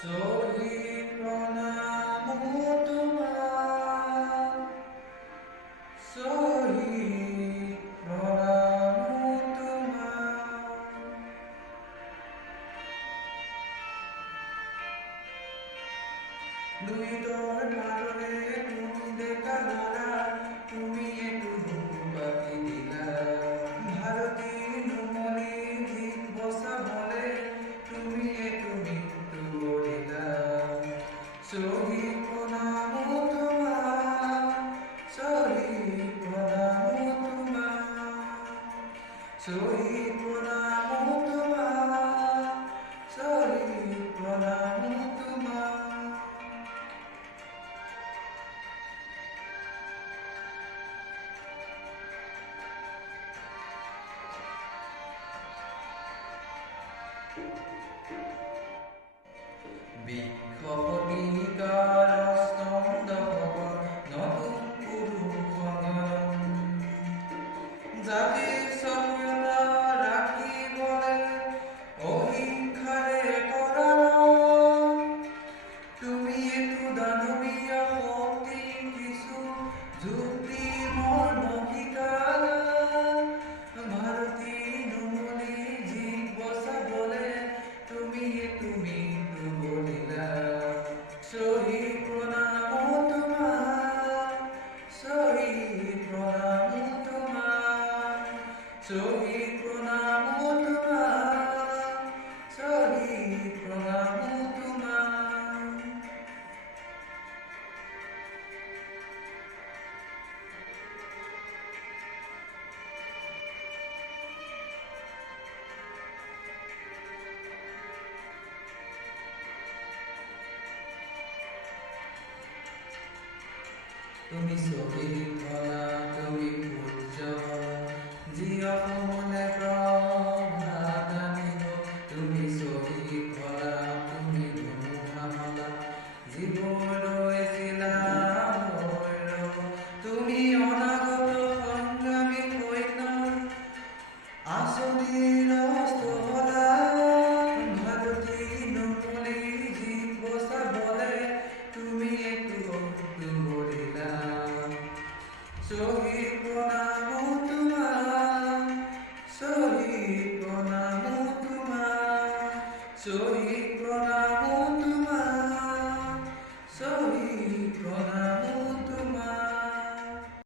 শহীদ প্রণাম তোমার, শহীদ প্রণাম তোমার। দুই তোর কারণে তুমি দেখা ধরা, তুমি একটু বুকু পাখি দিলা। ভারতী নুমলি গীত বসা বলে, তুমি একটু মৃত্যু বলিলা। শহীদ প্রণাম তোমার, শহীদ প্রণাম তোমার, শহীদ প্রণাম তোমার, শহীদ প্রণাম তোমার। বিক্ষোভিকার স্তম্ভ নতুন পুরুষ জাতির সভ্যতা রাখি বলে অহিংসারে করানো। তুমি একটু দানবীয় শক্তি কিছু যুক্তি মর্ম ঠিকানা। ভারতী নুমলি জিজ্ঞাসা বলে, তুমি একটু মৃত্যু বলিলা। শহীদ প্রণাম তোমার, শহীদ প্রণাম তোমার, শহীদ প্রণাম তোমার, শহীদ প্রণাম তোমার। তুমি শহীদ ধরা, তুমি উজ্জ্বল জিয়া মনে প্রভাতানিল। তুমি শহীদ ধরা, তুমি ধনুধামালা জীবন রয়েছিলা ভৈর। তুমি অনাগত সংগ্রামী কন্যা, আসনীর স্থলা। ভারতী নুমলি জিজ্ঞাসা বলে, তুমি একটু বলিলা। শহীদ প্রণাম তোমার, শহীদ প্রণাম তোমার, শহীদ